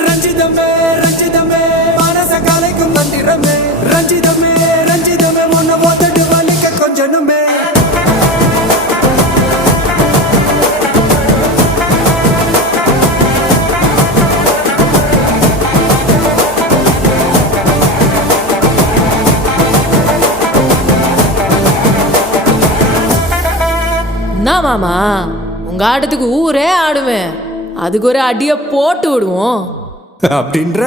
ரஞ்சிதமே ரஞ்சிதமே மனச கலைக்கும் மந்திரமே ரஞ்சிதமே ரஞ்சிதமே உன்னை ஓத்தட்டு வலிக்க கொஞ்சனுமே மாமா உங்க ஆட்டத்துக்கு ஊரே ஆடுவேன், அதுக்கு ஒரு அடிய போட்டு விடுவோம் அப்படின்ற